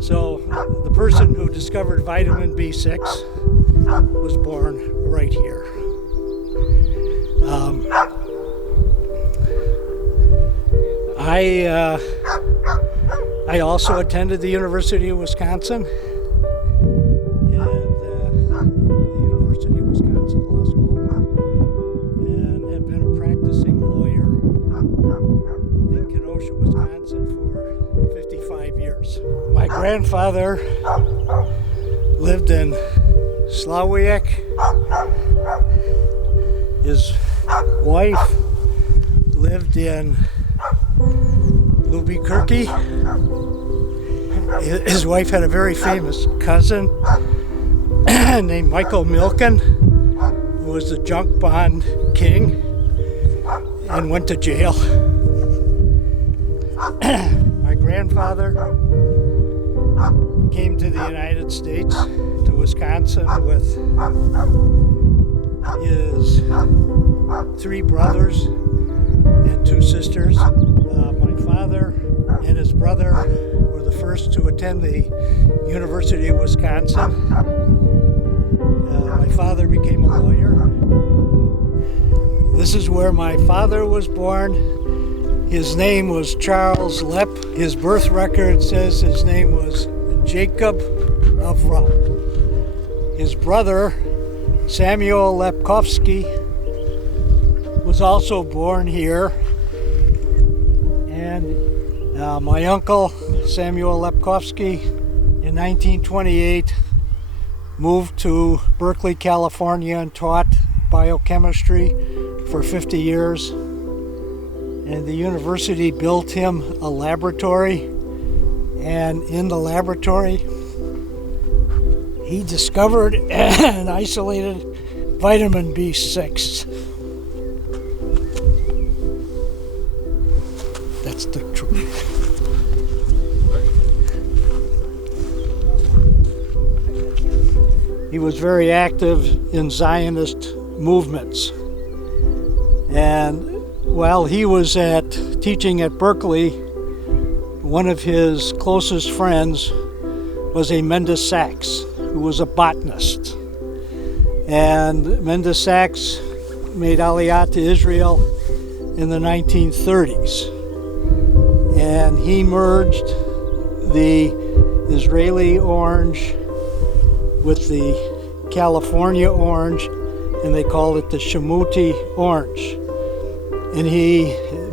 So the person who discovered vitamin B6 was born right here. I also attended the University of Wisconsin, and the University of Wisconsin Law School, and have been a practicing lawyer in Kenosha, Wisconsin for 55 years. My grandfather lived in Slawiak. His wife lived in Łuby Kurki. His wife had a very famous cousin named Michael Milken, who was the junk bond king and went to jail. My grandfather came to the United States, to Wisconsin, with his 3 brothers and 2 sisters. My father and his brother were the first to attend the University of Wisconsin. My father became a lawyer. This is where my father was born. His name was Charles Lepp. His birth record says his name was Jacob of Rupp. His brother, Samuel Lepp Lepkowski, was also born here. And my uncle, Samuel Lepp Lepkowski, in 1928 moved to Berkeley, California and taught biochemistry for 50 years. And the university built him a laboratory, and in the laboratory he discovered and isolated vitamin B6. That's the truth. He was very active in Zionist movements, and while he was teaching at Berkeley, one of his closest friends was a Mendes Sachs, who was a botanist. And Mendes Sachs made Aliyah to Israel in the 1930s. And he merged the Israeli orange with the California orange, and they called it the Shamuti orange. And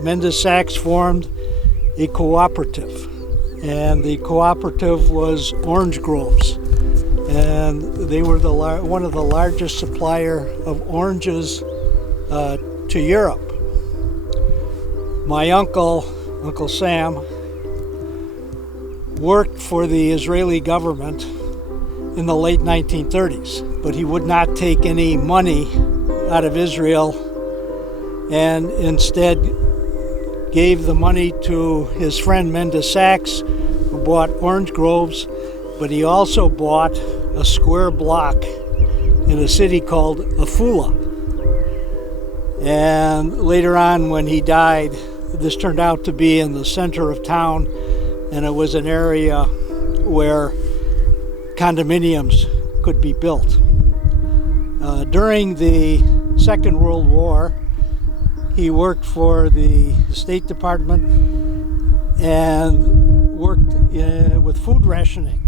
Mendes Sachs formed a cooperative, and the cooperative was orange groves, and they were one of the largest supplier of oranges to Europe. My Uncle Sam, worked for the Israeli government in the late 1930s, but he would not take any money out of Israel, and instead gave the money to his friend Mendes Sachs, who bought orange groves, but he also bought a square block in a city called Afula. And later on, when he died, this turned out to be in the center of town, and it was an area where condominiums could be built. During the Second World War, he worked for the State Department and worked with food rationing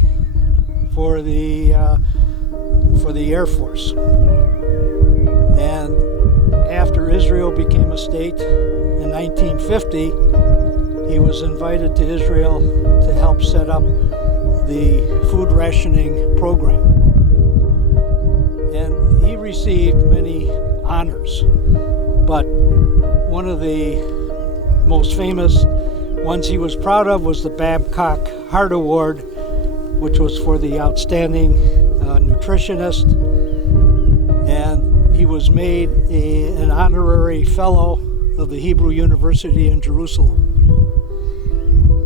for the Air Force. And after Israel became a state in 1950, he was invited to Israel to help set up the food rationing program. And he received many honors, but one of the most famous ones he was proud of was the Babcock Heart Award, which was for the outstanding nutritionist, and he was made an honorary fellow of the Hebrew University in Jerusalem.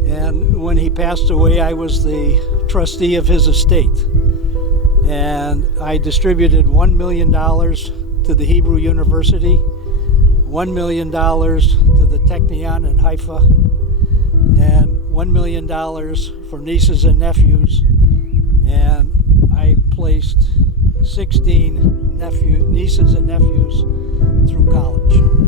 And when he passed away, I was the trustee of his estate, and I distributed $1 million to the Hebrew University, $1 million to the Technion in Haifa, and $1 $1 million for nieces and nephews, and I placed 16 nieces and nephews through college.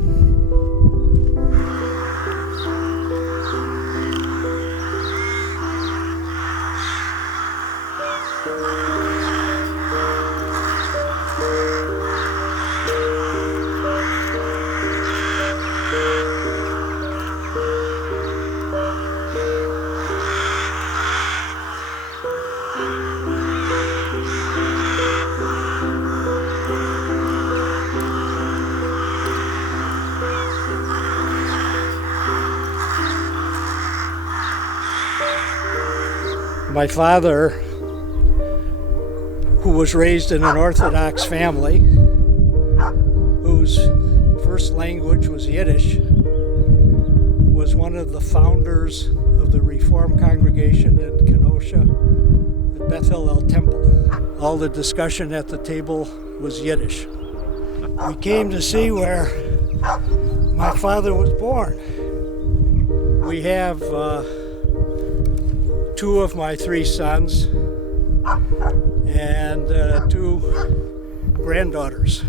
My father, who was raised in an Orthodox family, whose first language was Yiddish, was one of the founders of the Reform congregation in Kenosha, at Beth Hillel Temple. All the discussion at the table was Yiddish. We came to see where my father was born. We have two of my three sons and two granddaughters.